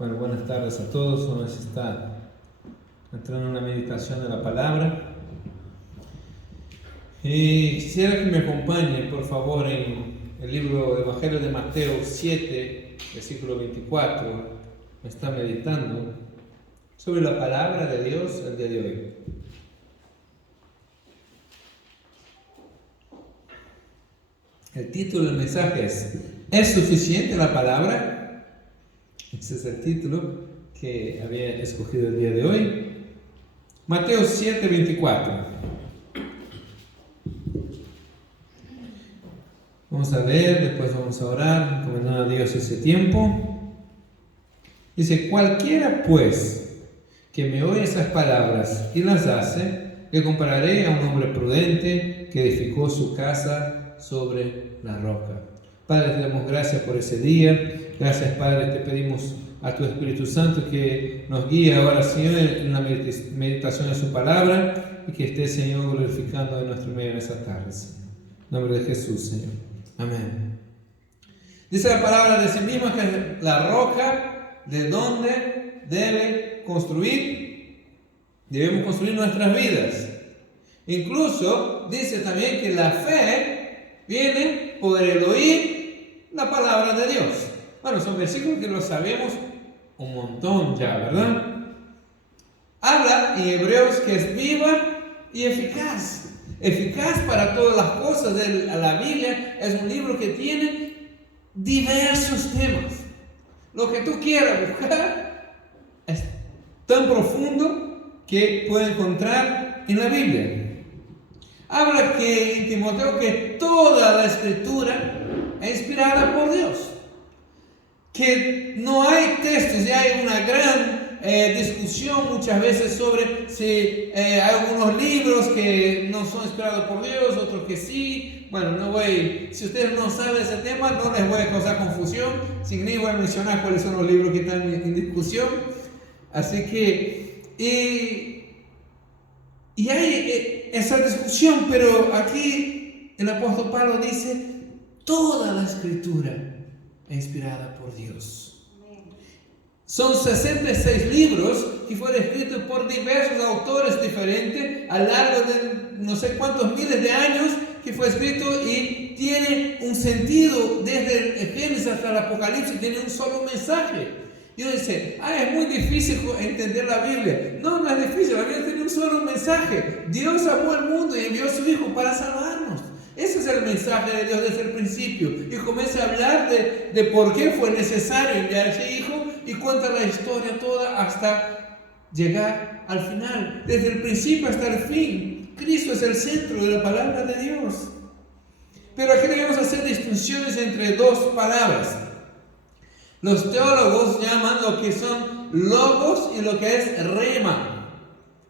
Bueno, buenas tardes a todos. Vamos a estar entrando en una meditación de la palabra. Y quisiera que me acompañe, por favor, en el libro de Evangelio de Mateo 7, versículo 24. Me está meditando sobre la palabra de Dios el día de hoy. El título del mensaje ¿Es suficiente la palabra? Ese es el título que había escogido el día de hoy. Mateo 7, 24. Vamos a ver, después vamos a orar, encomendando a Dios ese tiempo. Dice: cualquiera pues que me oye esas palabras y las hace, le compararé a un hombre prudente que edificó su casa sobre la roca. Padre, te damos gracias por ese día. Gracias, Padre, te pedimos a tu Espíritu Santo que nos guíe ahora, Señor, en la meditación de su palabra y que esté, Señor, glorificando en nuestro medio en esta tarde, Señor. En nombre de Jesús, Señor. Amén. Dice la palabra de sí misma que la roca de donde debe construir, debemos construir nuestras vidas. Incluso dice también que la fe viene por el oír la palabra de Dios. Bueno, son versículos que lo sabemos un montón ya, ¿verdad? Habla en Hebreos que es viva y eficaz. Eficaz para todas las cosas. La Biblia es un libro que tiene diversos temas. Lo que tú quieras buscar es tan profundo que puedes encontrar en la Biblia. Habla que en Timoteo que toda la escritura es inspirada por Dios. Que no hay textos, y hay una gran discusión muchas veces sobre si hay algunos libros que no son inspirados por Dios, otros que sí. Bueno, si ustedes no saben ese tema, no les voy a causar confusión, sin ni voy a mencionar cuáles son los libros que están en discusión. Así que, y hay esa discusión, pero aquí el apóstol Pablo dice, toda la escritura inspirada por Dios. Son 66 libros que fueron escritos por diversos autores diferentes a lo largo de no sé cuántos miles de años que fue escrito, y tiene un sentido desde el Génesis hasta el Apocalipsis, tiene un solo mensaje. Y uno dice, es muy difícil entender la Biblia. No es difícil, la Biblia tiene un solo mensaje. Dios amó al mundo y envió a su Hijo para salvarnos. Ese es el mensaje de Dios desde el principio. Y comienza a hablar de por qué fue necesario enviar a ese Hijo, y cuenta la historia toda hasta llegar al final. Desde el principio hasta el fin, Cristo es el centro de la palabra de Dios. Pero aquí debemos hacer distinciones entre dos palabras. Los teólogos llaman lo que son logos y lo que es rema.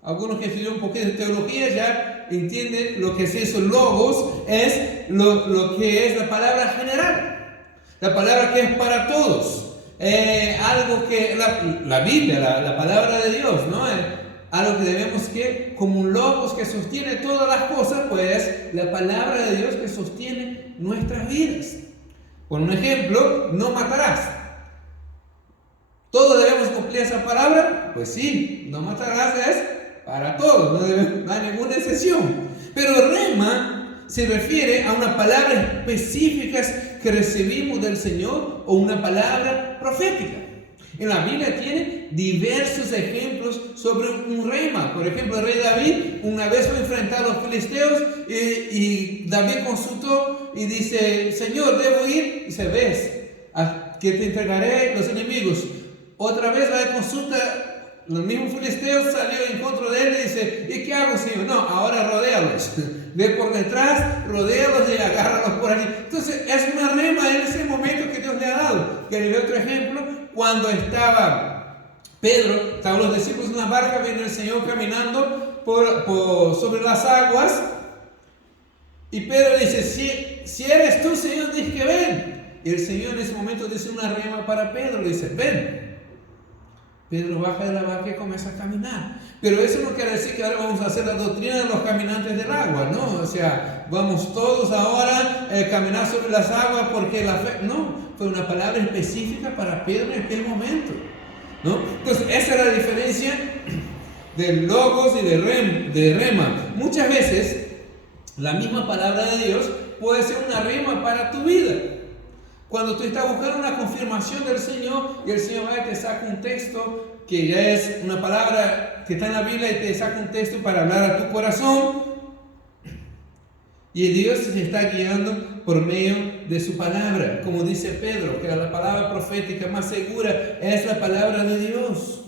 Algunos que estudian un poquito de teología ya entienden lo que es eso. Logos es lo que es la palabra general, la palabra que es para todos, algo que la Biblia, la palabra de Dios, ¿no? Algo que debemos que, como un logos que sostiene todas las cosas, pues la palabra de Dios que sostiene nuestras vidas. Por un ejemplo, no matarás. ¿Todos debemos cumplir esa palabra? Pues sí, no matarás es para todos, no hay ninguna excepción. Pero rema se refiere a una palabra específica que recibimos del Señor, o una palabra profética. En la Biblia tiene diversos ejemplos sobre un rema. Por ejemplo, el rey David una vez fue a enfrentar a los filisteos y David consultó y dice, Señor, ¿debo ir? Y dice, ves, que te entregaré los enemigos. Otra vez la consulta, los mismos filisteos salieron en contra de él y dice, ¿y qué hago, Señor? No, ahora rodéalos. Ve por detrás, rodéalos y agárralos por allí. Entonces, es una rema en ese momento que Dios le ha dado. Que le doy otro ejemplo, cuando estaba Pedro, estaban los discípulos en una barca, viene el Señor caminando sobre las aguas, y Pedro dice, si eres tú, Señor, dice que ven. Y el Señor en ese momento dice una rema para Pedro, le dice, ven. Pedro baja de la barca y comienza a caminar. Pero eso no quiere decir que ahora vamos a hacer la doctrina de los caminantes del agua, ¿no? O sea, vamos todos ahora a caminar sobre las aguas porque la fe... No, fue una palabra específica para Pedro en aquel momento. ¿no? Entonces, esa es la diferencia de logos y de rema. Muchas veces, la misma palabra de Dios puede ser una rema para tu vida. Cuando tú estás buscando una confirmación del Señor y el Señor va y te saca un texto que ya es una palabra que está en la Biblia y te saca un texto para hablar a tu corazón, y Dios se está guiando por medio de su palabra, como dice Pedro, que la palabra profética más segura es la palabra de Dios.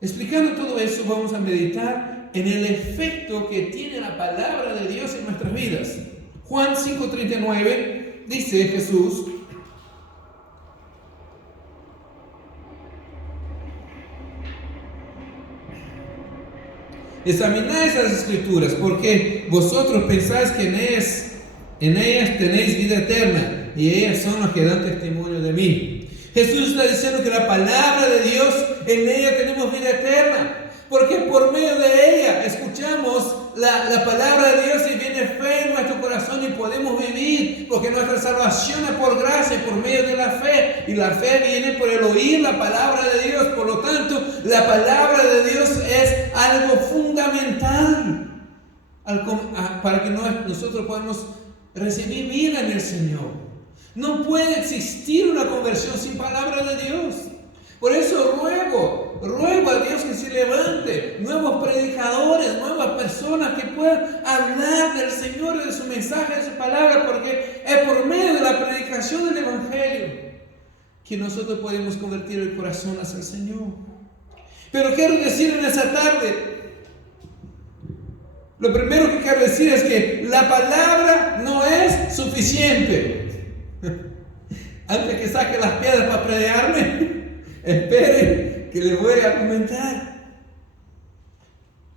Explicando todo eso, vamos a meditar en el efecto que tiene la palabra de Dios en nuestras vidas. Juan 5:39 dice Jesús: examinad esas escrituras, porque vosotros pensáis que en ellas tenéis vida eterna, y ellas son las que dan testimonio de mí. Jesús está diciendo que la palabra de Dios, en ella tenemos vida eterna, porque por medio de ella escuchamos la palabra de Dios y viene fe en nuestro corazón y podemos vivir, porque nuestra salvación es por gracia, por medio de la fe, y la fe viene por el oír la palabra de Dios. Por lo tanto, la palabra de Dios es algo fundamental para que nosotros podamos recibir vida en el Señor. No puede existir una conversión sin palabra de Dios. Por eso ruego a Dios que se levante nuevos predicadores, nuevas personas que puedan hablar del Señor, de su mensaje, de su palabra, porque es por medio de la predicación del Evangelio que nosotros podemos convertir el corazón hacia el Señor. Pero quiero decir en esa tarde, lo primero que quiero decir es que la palabra no es suficiente. Antes que saque las piedras para apedrearme, esperen que les voy a comentar.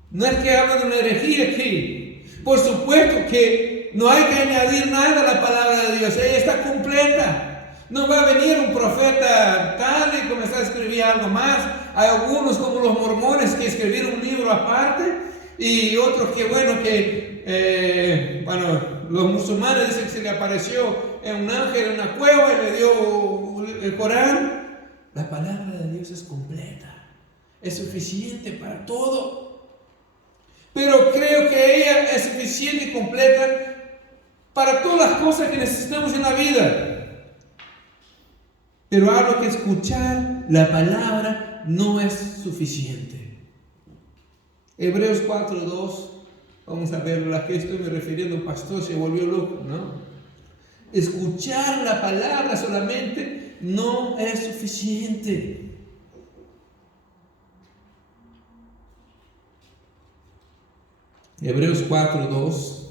No es que hablo de una herejía aquí. Por supuesto que no hay que añadir nada a la palabra de Dios. Ella está completa. No va a venir un profeta tal y comenzar a escribir algo más. Hay algunos como los mormones que escribieron un libro aparte, y otros que los musulmanes dicen que se le apareció un ángel en una cueva y le dio el Corán. La palabra de Dios es completa, es suficiente para todo. Pero creo que ella es suficiente y completa para todas las cosas que necesitamos en la vida. Pero hablo que escuchar la palabra no es suficiente. Hebreos 4:2, vamos a ver a qué estoy me refiriendo. Un pastor se volvió loco, ¿no? Escuchar la palabra solamente no es suficiente. Hebreos 4:2.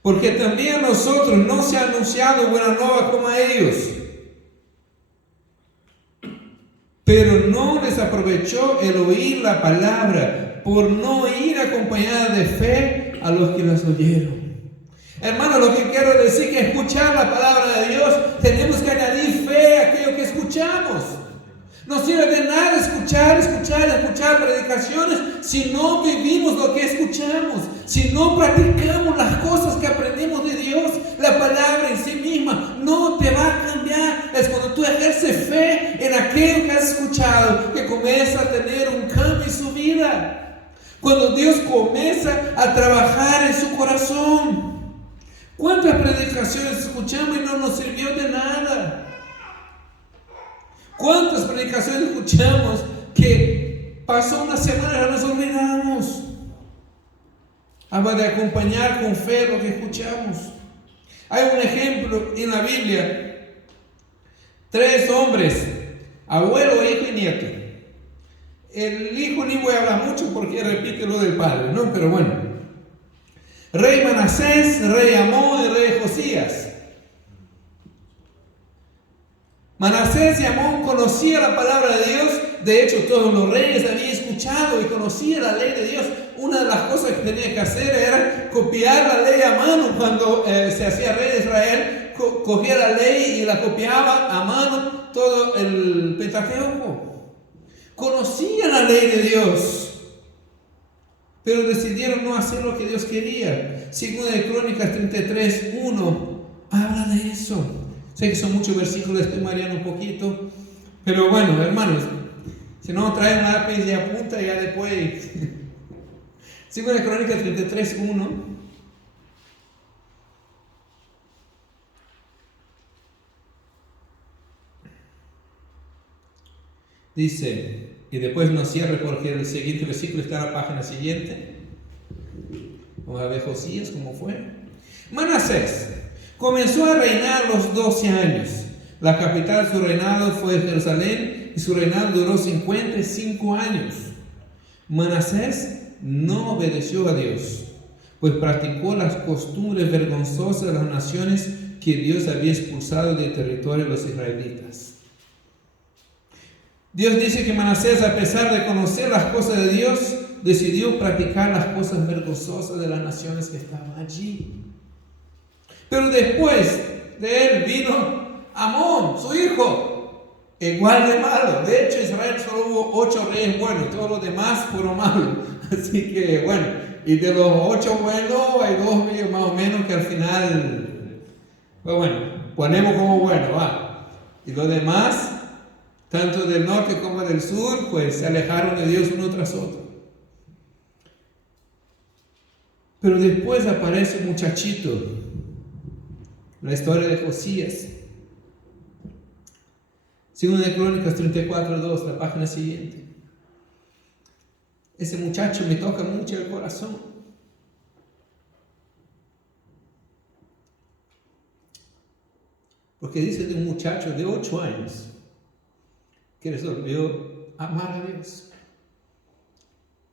Porque también a nosotros no se ha anunciado buena nueva como a ellos, pero no les aprovechó el oír la palabra, por no ir acompañada de fe a los que las oyeron. Hermano, lo que quiero decir es que escuchar la palabra de Dios, tenemos que añadir fe a aquello que escuchamos. No sirve de nada escuchar predicaciones si no vivimos lo que escuchamos, si no practicamos las cosas que aprendemos de Dios. La palabra en sí misma no te va a cambiar. Es cuando tú ejerces fe en aquello que has escuchado que comienza a tener un cambio en su vida. Cuando Dios comienza a trabajar en su corazón. ¿Cuántas predicaciones escuchamos y no nos sirvió de nada? ¿Cuántas predicaciones escuchamos que pasó una semana y ya nos olvidamos? Habla de acompañar con fe lo que escuchamos. Hay un ejemplo en la Biblia. 3 hombres, abuelo, hijo y nieto. El hijo ni voy a hablar mucho porque repite lo del padre, ¿no? Pero bueno. Rey Manasés, rey Amón y rey Josías. Manasés y Amón conocían la palabra de Dios. De hecho, todos los reyes habían escuchado y conocían la ley de Dios. Una de las cosas que tenía que hacer era copiar la ley a mano. Cuando se hacía rey de Israel, cogía la ley y la copiaba a mano, todo el Pentateuco. Conocían la ley de Dios, pero decidieron no hacer lo que Dios quería. Segunda de Crónicas 33:1 habla de eso. Sé que son muchos versículos, estoy mareando un poquito. Pero bueno, hermanos, si no trae un lápiz y apunta ya después. Segunda de Crónicas 33:1. Dice, y después no cierre porque el siguiente versículo está en la página siguiente. Vamos a ver Josías cómo fue. Manasés comenzó a reinar los 12 años. La capital de su reinado fue Jerusalén y su reinado duró 55 años. Manasés no obedeció a Dios, pues practicó las costumbres vergonzosas de las naciones que Dios había expulsado del territorio de los israelitas. Dios dice que Manasés, a pesar de conocer las cosas de Dios, decidió practicar las cosas vergonzosas de las naciones que estaban allí. Pero después de él vino Amón, su hijo, igual de malo. De hecho, Israel solo hubo 8 reyes buenos, todos los demás fueron malos. Así que bueno, y de los 8 buenos hay 2 más o menos que al final, pues bueno, ponemos como bueno, va. Y los demás, tanto del norte como del sur, pues se alejaron de Dios uno tras otro. Pero después aparece un muchachito, la historia de Josías. Segunda de Crónicas 34:2, la página siguiente. Ese muchacho me toca mucho el corazón. Porque dice de un muchacho de 8 años que resolvió amar a Dios.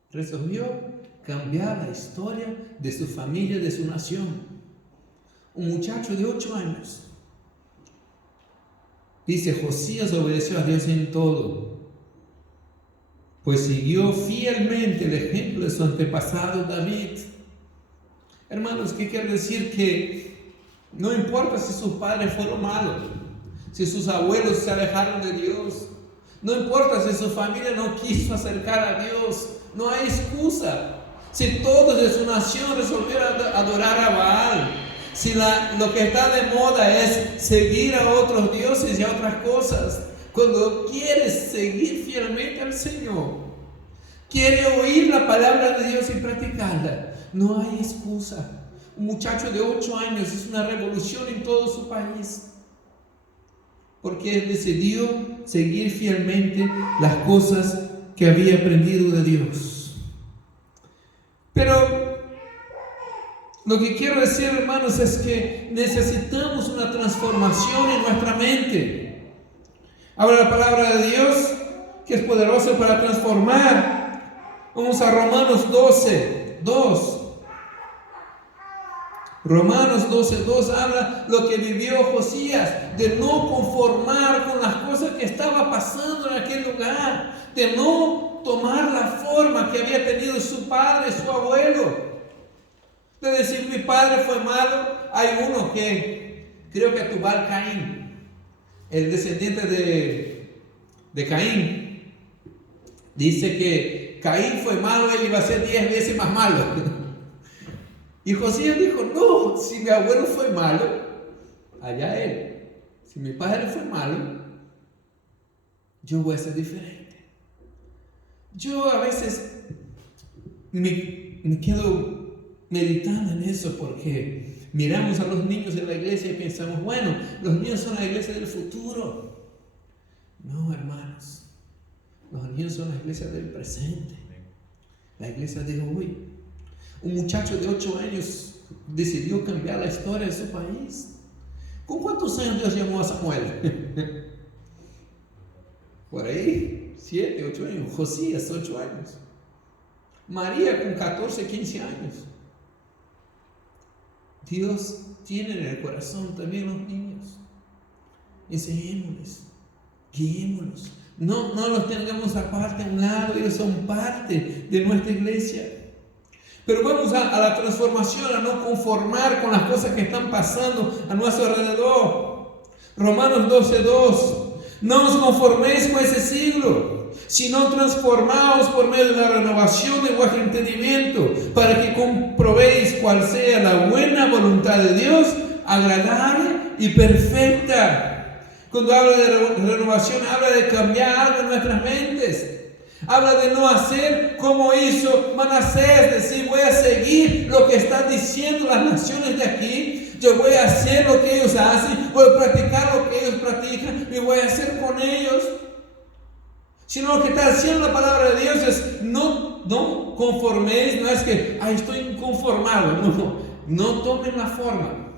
Resolvió cambiar la historia de su familia, de su nación. Un muchacho de 8 años. Dice, Josías obedeció a Dios en todo, pues siguió fielmente el ejemplo de su antepasado David. Hermanos, ¿qué quiere decir? Que no importa si sus padres fueron malos, si sus abuelos se alejaron de Dios, no importa si su familia no quiso acercar a Dios, no hay excusa. Si todos de su nación resolvieron adorar a Baal, si lo que está de moda es seguir a otros dioses y a otras cosas, cuando quieres seguir fielmente al Señor, quiere oír la palabra de Dios y practicarla, no hay excusa. Un muchacho de 8 años es una revolución en todo su país, porque él decidió seguir fielmente las cosas que había aprendido de Dios. Pero lo que quiero decir, hermanos, es que necesitamos una transformación en nuestra mente. Ahora la palabra de Dios, que es poderosa para transformar. Vamos a Romanos 12:2. Romanos 12:2 habla lo que vivió Josías, de no conformar con las cosas que estaba pasando en aquel lugar, de no tomar la forma que había tenido su padre, su abuelo. De decir, mi padre fue malo. Hay uno que creo que Tubal Caín, el descendiente de Caín, dice que Caín fue malo, él iba a ser 10 veces más malo. Y Josías dijo, no, si mi abuelo fue malo, allá él. Si mi padre fue malo, yo voy a ser diferente. Yo a veces me quedo meditando en eso, porque miramos a los niños de la iglesia y pensamos, bueno, los niños son la iglesia del futuro. No, hermanos, los niños son la iglesia del presente, la iglesia de hoy. Un muchacho de 8 años decidió cambiar la historia de su país. ¿Con cuántos años Dios llamó a Samuel? Por ahí, 7, 8 años. Josías, 8 años. María con 14, 15 años. Dios tiene en el corazón también los niños. Enseñémosles, guiémoslos. No los tengamos aparte a un lado, ellos son parte de nuestra iglesia. Pero vamos a la transformación, a no conformar con las cosas que están pasando a nuestro alrededor. Romanos 12:2. No os conforméis con ese siglo, sino transformaos por medio de la renovación de vuestro entendimiento, para que comprobéis cuál sea la buena voluntad de Dios, agradable y perfecta. Cuando habla de renovación, habla de cambiar algo en nuestras mentes. Habla de no hacer como hizo Manasés, decir, voy a seguir lo que están diciendo las naciones de aquí. Yo voy a hacer lo que ellos hacen, voy a practicar lo que ellos practican y voy a hacer con ellos. Sino lo que está haciendo la palabra de Dios es no conforméis, no es que estoy inconformado, no tomen la forma,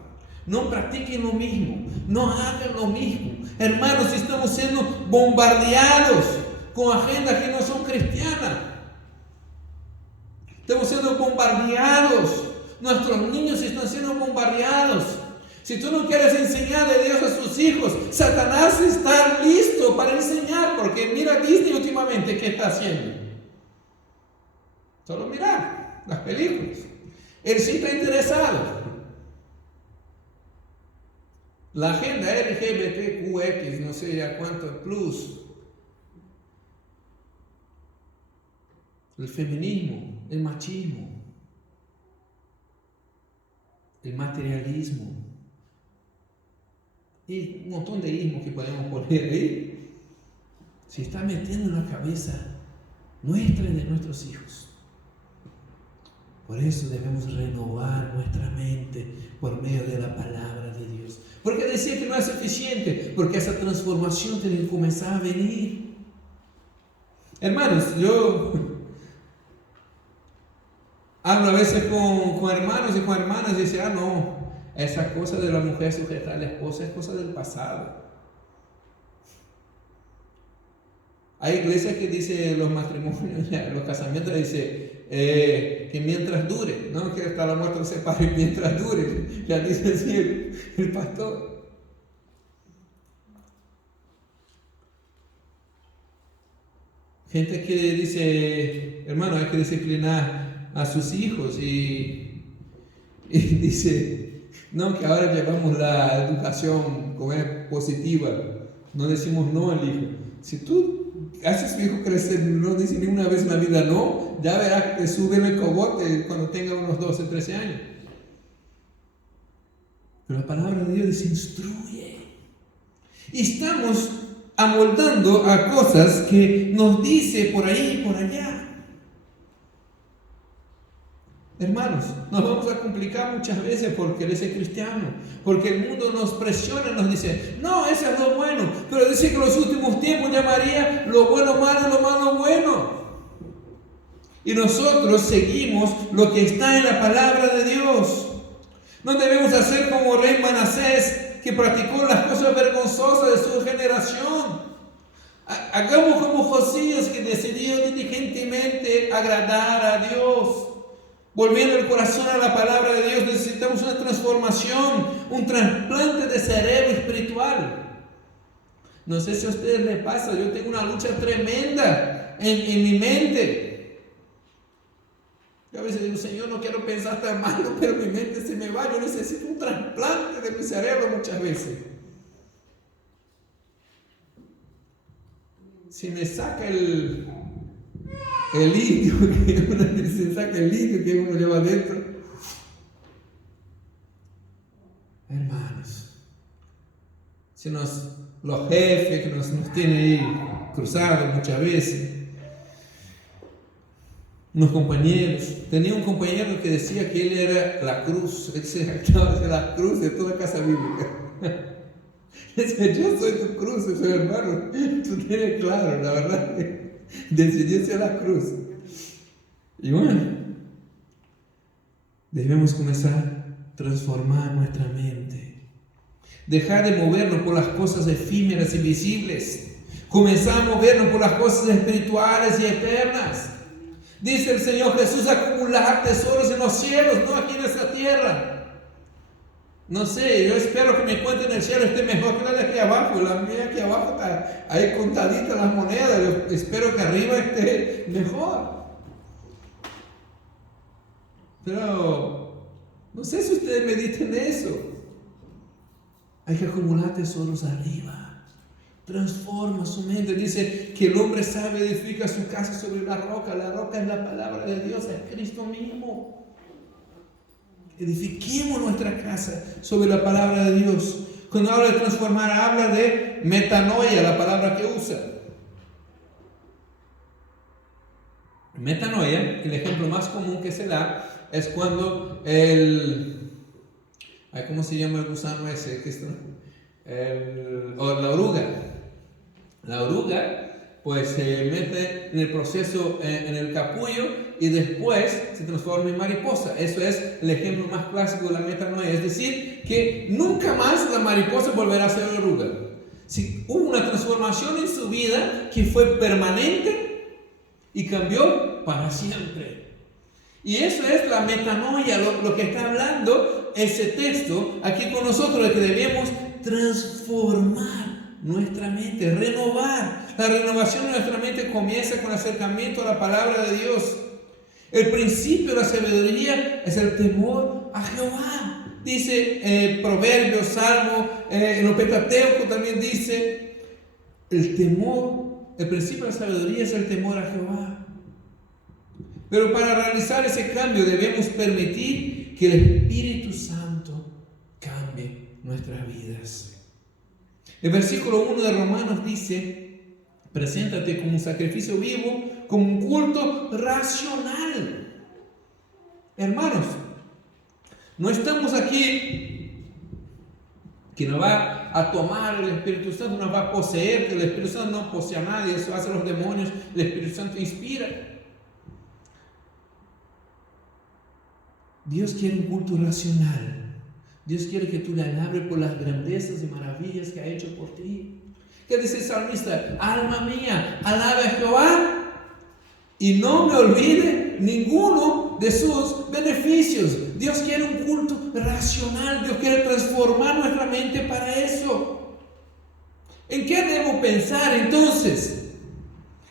no practiquen lo mismo, no hagan lo mismo. Hermanos, estamos siendo bombardeados con agendas que no son cristianas. Estamos siendo bombardeados. Nuestros niños están siendo bombardeados. Si tú no quieres enseñar de Dios a sus hijos, Satanás está listo para enseñar, porque mira Disney últimamente, ¿qué está haciendo? Solo mirar las películas. Él sí está interesado. La agenda LGBTQX, no sé ya cuánto, plus. El feminismo, el machismo, el materialismo. Y un montón de ismos que podemos poner ahí. Se está metiendo en la cabeza nuestra y de nuestros hijos. Por eso debemos renovar nuestra mente por medio de la palabra de Dios. Porque decir que no es suficiente, porque esa transformación tiene que comenzar a venir. Hermanos, yo hablo a veces con hermanos y con hermanas y dicen, no, esa cosa de la mujer sujetar a la esposa es cosa del pasado. Hay iglesias que dicen los matrimonios, los casamientos, dice que mientras dure, no que hasta la muerte no se separe, mientras dure, ya dice así el pastor. Gente que dice, hermano, hay que disciplinar a sus hijos y dice, no, que ahora llevamos la educación como es positiva, no decimos no al hijo. Si tú haces a su hijo crecer, no dice ni una vez en la vida no, ya verás que te suben el cogote cuando tenga unos 12, 13 años. Pero la palabra de Dios dice, instruye. Y estamos amoldando a cosas que nos dice por ahí y por allá. Hermanos, nos vamos a complicar muchas veces por querer ser cristiano, porque el mundo nos presiona, nos dice, no, eso es lo bueno, pero dice que en los últimos tiempos llamaría lo bueno malo y lo malo bueno. Y nosotros seguimos lo que está en la palabra de Dios. No debemos hacer como rey Manasés, que practicó las cosas vergonzosas de su generación. Hagamos como Josías, que decidió diligentemente agradar a Dios. Volviendo el corazón a la palabra de Dios, necesitamos una transformación, un trasplante de cerebro espiritual. No sé si a ustedes les pasa, yo tengo una lucha tremenda en mi mente. Yo a veces digo, Señor, no quiero pensar tan malo, pero mi mente se me va. Yo necesito un trasplante de mi cerebro muchas veces. Si me saca el litio que uno se saca, el litio que uno lleva adentro. Hermanos, si los jefes que nos tienen ahí cruzados muchas veces, unos compañeros, tenía un compañero que decía que él era la cruz, él se jactaba de la cruz de toda casa bíblica. Decía, yo soy tu cruz, soy hermano, tú tienes claro, la verdad. Decidió ser la cruz. Y bueno, debemos comenzar a transformar nuestra mente, dejar de movernos por las cosas efímeras y visibles, comenzar a movernos por las cosas espirituales y eternas. Dice el Señor Jesús, acumular tesoros en los cielos, no aquí en esta tierra. No sé, yo espero que mi cuenta en el cielo esté mejor que la de aquí abajo. La mía aquí abajo está ahí contadita las monedas. Yo espero que arriba esté mejor. Pero no sé si ustedes mediten eso. Hay que acumular tesoros arriba. Transforma su mente. Dice que el hombre sabio edifica su casa sobre la roca. La roca es la palabra de Dios, es Cristo mismo. Edifiquemos nuestra casa sobre la palabra de Dios. Cuando habla de transformar, habla de metanoia, la palabra que usa. Metanoia, el ejemplo más común que se da es cuando ¿cómo se llama el gusano ese? La oruga. La oruga pues se mete en el proceso en el capullo y después se transforma en mariposa. Eso es el ejemplo más clásico de la metanoia. Es decir, que nunca más la mariposa volverá a ser oruga. Si hubo una transformación en su vida que fue permanente y cambió para siempre. Y eso es la metanoia, lo que está hablando ese texto aquí con nosotros, de que debemos transformar nuestra mente, renovar. La renovación de nuestra mente comienza con el acercamiento a la palabra de Dios. El principio de la sabiduría es el temor a Jehová. Dice Proverbios, Salmo, en el Pentateuco también dice, el principio de la sabiduría es el temor a Jehová. Pero para realizar ese cambio debemos permitir que el Espíritu Santo cambie nuestras vidas. El versículo 1 de Romanos dice, preséntate como un sacrificio vivo, como un culto racional. Hermanos, no estamos aquí que nos va a tomar el Espíritu Santo, nos va a poseer, que el Espíritu Santo no posee a nadie, eso hace los demonios, el Espíritu Santo inspira. Dios quiere un culto racional. Dios quiere que tú le alabes por las grandezas y maravillas que ha hecho por ti. ¿Qué dice el salmista? Alma mía, alabe a Jehová y no me olvide ninguno de sus beneficios. Dios quiere un culto racional. Dios quiere transformar nuestra mente para eso. ¿En qué debo pensar entonces?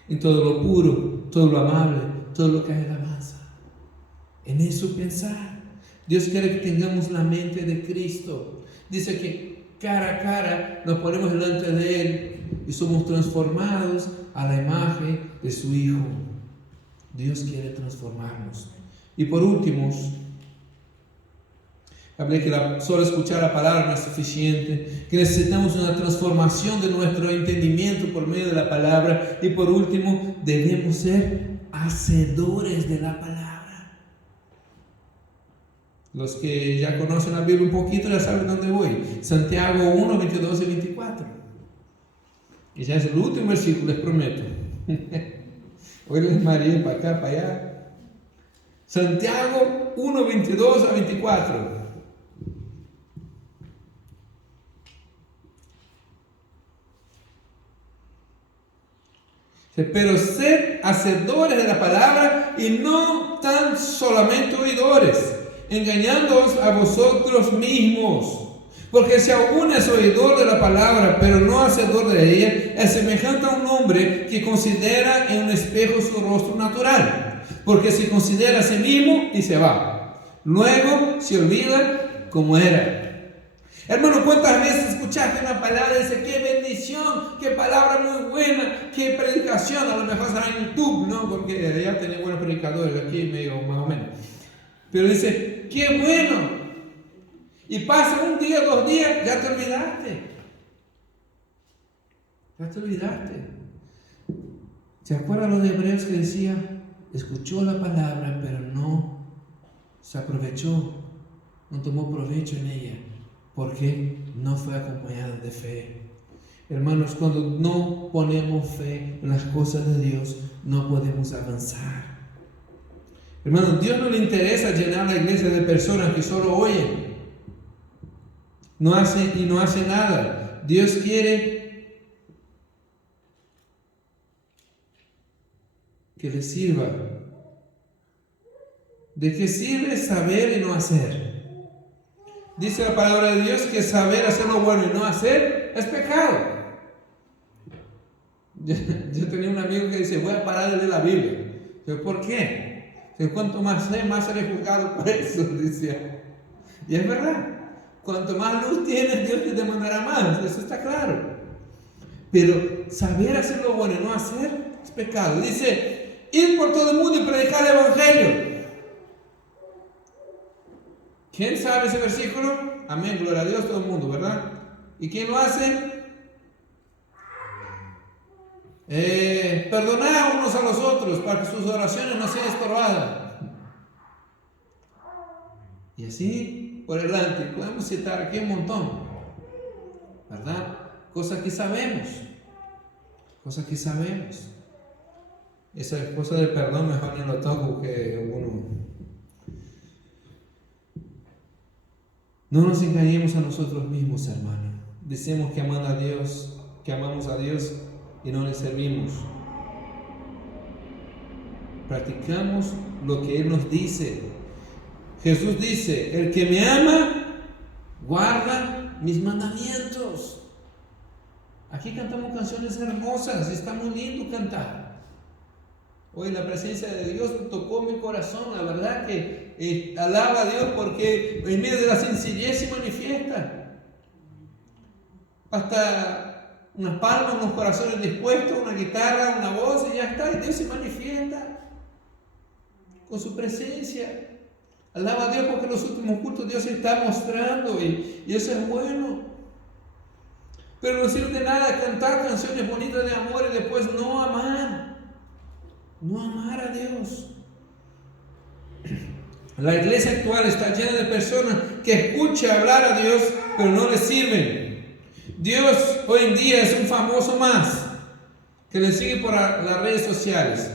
En todo lo puro, todo lo amable, todo lo que hay alabanza. En eso pensar. Dios quiere que tengamos la mente de Cristo. Dice que cara a cara nos ponemos delante de Él y somos transformados a la imagen de su Hijo. Dios quiere transformarnos. Y por último, hablé que solo escuchar la palabra no es suficiente, que necesitamos una transformación de nuestro entendimiento por medio de la palabra. Y por último, debemos ser hacedores de la palabra. Los que ya conocen la Biblia un poquito ya saben dónde voy. Santiago 1, 22 y 24. Y ya es el último versículo, les prometo. Hoy les mareé para acá, para allá. Santiago 1, 22 a 24. Pero sed hacedores de la palabra y no tan solamente oidores, engañándoos a vosotros mismos. Porque si aún es oidor de la palabra, pero no hacedor de ella, es semejante a un hombre que considera en un espejo su rostro natural. Porque se considera a sí mismo y se va. Luego se olvida cómo era. Hermano, ¿cuántas veces escuchaste una palabra y dices, qué bendición, qué palabra muy buena, qué predicación? A lo mejor será en YouTube, ¿no? Porque ya tenía buenos predicadores aquí, medio más o menos. Pero dice, qué bueno. Y pasa un día, 2 días, ya te olvidaste. Ya te olvidaste. ¿Se acuerdan los de Hebreos que decía, escuchó la palabra, pero no se aprovechó, no tomó provecho en ella? Porque no fue acompañado de fe. Hermanos, cuando no ponemos fe en las cosas de Dios, no podemos avanzar. Hermanos, Dios no le interesa llenar la iglesia de personas que solo oyen, no hacen nada. Dios quiere que le sirva. ¿De qué sirve saber y no hacer? Dice la palabra de Dios que saber hacer lo bueno y no hacer es pecado. Yo tenía un amigo que dice, voy a parar de leer la Biblia. Yo, ¿por qué? Cuanto más sé, más seré juzgado por eso, decía. Y es verdad. Cuanto más luz tienes, Dios te demandará más. Eso está claro. Pero saber hacer lo bueno y no hacer es pecado. Dice, ir por todo el mundo y predicar el evangelio. ¿Quién sabe ese versículo? Amén, gloria a Dios, todo el mundo, ¿verdad? ¿Y quién lo hace? Perdonar unos a los otros para que sus oraciones no sean estorbadas. Y así por delante. Podemos citar aquí un montón, ¿verdad? Cosas que sabemos. Esa cosa del perdón mejor ni lo toco, que uno. No nos engañemos a nosotros mismos, hermano. Decimos que amamos a Dios y no le servimos. Practicamos lo que Él nos dice. Jesús dice: el que me ama, guarda mis mandamientos. Aquí cantamos canciones hermosas, está muy lindo cantar. Hoy la presencia de Dios tocó mi corazón. La verdad que alaba a Dios porque en medio de la sencillez se manifiesta. Hasta unas palmas, unos corazones dispuestos, una guitarra, una voz y ya está. Y Dios se manifiesta con su presencia. Alaba a Dios porque en los últimos cultos Dios se está mostrando y eso es bueno. Pero no sirve de nada cantar canciones bonitas de amor y después no amar. No amar a Dios. La iglesia actual está llena de personas que escuchan hablar a Dios, pero no le sirven. Dios hoy en día es un famoso más que le sigue por las redes sociales.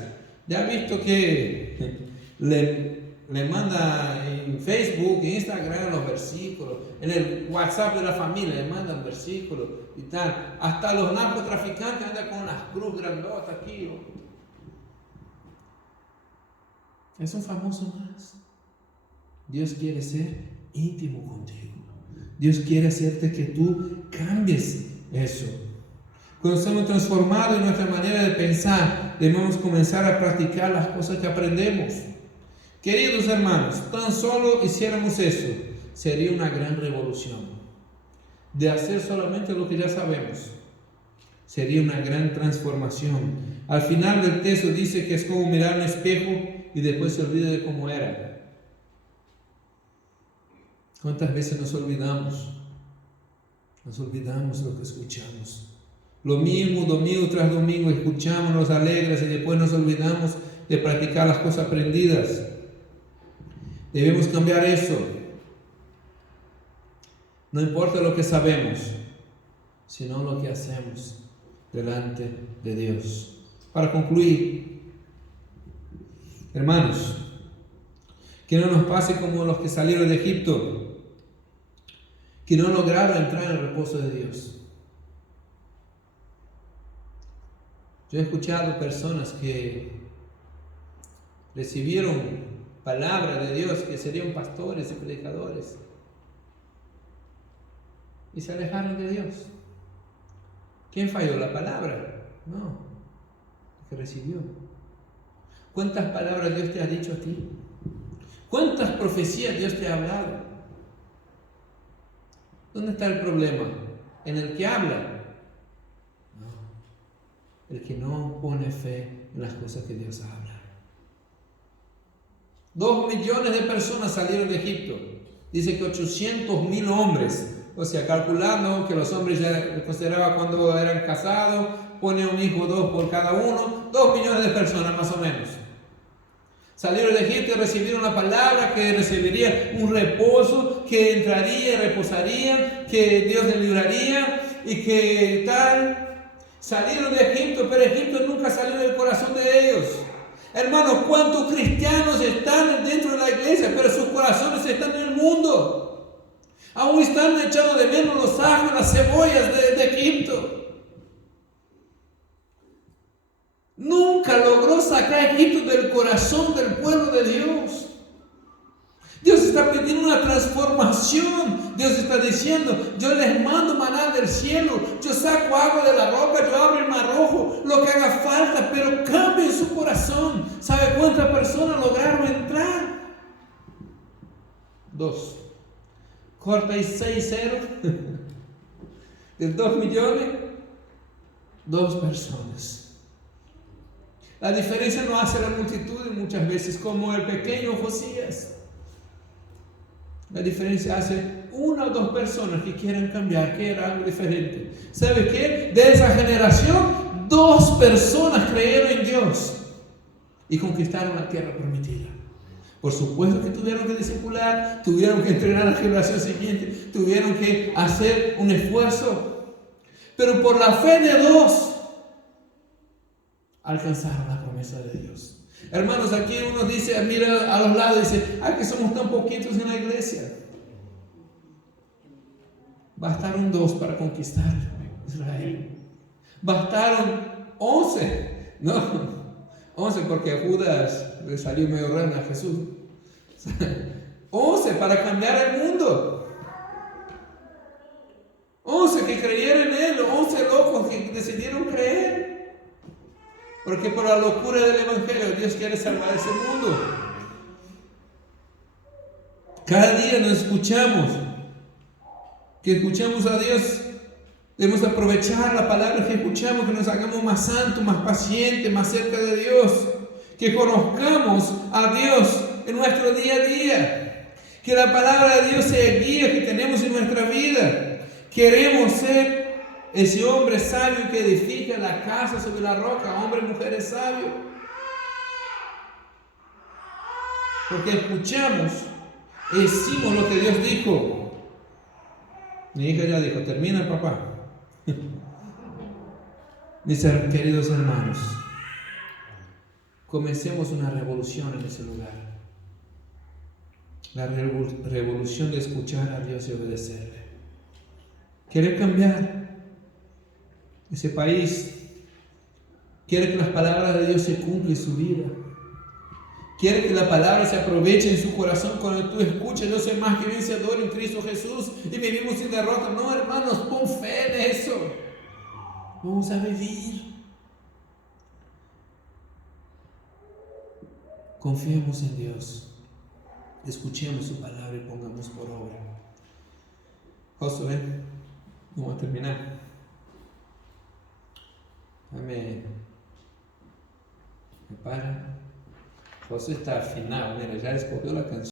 Ya ha visto que le manda en Facebook, en Instagram los versículos, en el WhatsApp de la familia le mandan versículos y tal. Hasta los narcotraficantes andan con las cruz grandotas aquí. Es un famoso más. Dios quiere ser íntimo contigo. Dios quiere hacerte que tú cambies eso. Cuando estamos transformados en nuestra manera de pensar, debemos comenzar a practicar las cosas que aprendemos. Queridos hermanos, tan solo hiciéramos eso, sería una gran revolución. De hacer solamente lo que ya sabemos, sería una gran transformación. Al final del texto dice que es como mirar un espejo y después se olvida de cómo era. ¿Cuántas veces nos olvidamos? Nos olvidamos lo que escuchamos. Lo mismo domingo tras domingo escuchamos, nos alegres y después nos olvidamos de practicar las cosas aprendidas. Debemos cambiar eso. No importa lo que sabemos, sino lo que hacemos delante de Dios. Para concluir, hermanos, que no nos pase como los que salieron de Egipto, que no lograron entrar en el reposo de Dios. Yo he escuchado personas que recibieron palabra de Dios, que serían pastores y predicadores, y se alejaron de Dios. ¿Quién falló? ¿La palabra? No, el que recibió. ¿Cuántas palabras Dios te ha dicho a ti? ¿Cuántas profecías Dios te ha hablado? ¿Dónde está el problema? ¿En el que habla? No, el que no pone fe en las cosas que Dios habla. 2 millones de personas salieron de Egipto. Dice que 800,000 hombres, o sea, calculando que los hombres ya consideraban cuando eran casados, pone un hijo, 2 por cada uno, 2 millones de personas más o menos. Salieron de Egipto y recibieron la palabra que recibiría un reposo, que entraría y reposaría, que Dios les libraría y que tal. Salieron de Egipto, pero Egipto nunca salió del corazón de ellos. Hermanos, ¿cuántos cristianos están dentro de la iglesia, pero sus corazones están en el mundo? Aún están echando de menos los ajos, las cebollas de Egipto. Nunca logró sacar a Egipto del corazón del pueblo de Dios. Dios está pidiendo una transformación. Dios está diciendo: yo les mando maná del cielo, yo saco agua de la roca, yo abro el mar rojo, lo que haga falta, pero cambien su corazón. ¿Sabe cuántas personas lograron entrar? 2. Corta ahí 6-0 de 2 millones, 2 personas. La diferencia no hace la multitud y muchas veces como el pequeño Josías. La diferencia hace una o dos personas que quieran cambiar, que era algo diferente. ¿Sabe qué? De esa generación, 2 personas creyeron en Dios y conquistaron la tierra prometida. Por supuesto que tuvieron que discipular, tuvieron que entrenar a la generación siguiente, tuvieron que hacer un esfuerzo, pero por la fe de 2 alcanzaron la promesa de Dios. Hermanos, aquí uno dice, mira a los lados y dice, que somos tan poquitos en la iglesia. Bastaron 2 para conquistar Israel. Bastaron 11, no, 11 porque a Judas le salió medio rana a Jesús. 11 para cambiar el mundo. 11 que creyeron en Él, 11 locos que decidieron creer. Porque por la locura del Evangelio Dios quiere salvar ese mundo. Cada día nos escuchamos. Que escuchamos a Dios. Debemos aprovechar la palabra que escuchamos, que nos hagamos más santos, más pacientes, más cerca de Dios. Que conozcamos a Dios en nuestro día a día. Que la palabra de Dios sea guía que tenemos en nuestra vida. Queremos ser ese hombre sabio que edifica la casa sobre la roca, hombre y mujer sabio. Porque escuchamos, decimos lo que Dios dijo. Mi hija ya dijo, termina papá. Mis queridos hermanos, comencemos una revolución en ese lugar. La revolución de escuchar a Dios y obedecerle. Quiere cambiar ese país, quiere que las palabras de Dios se cumplan en su vida, quiere que la palabra se aproveche en su corazón cuando tú escuchas, yo soy más que vencedor en Cristo Jesús y vivimos sin derrota. No, hermanos, pon fe en eso. Vamos a vivir. Confiemos en Dios, escuchemos su palabra y pongamos por obra. Josué, vamos a terminar. Amén. Me para. José está afinado, mira, ya escogió la canción.